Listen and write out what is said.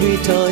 return.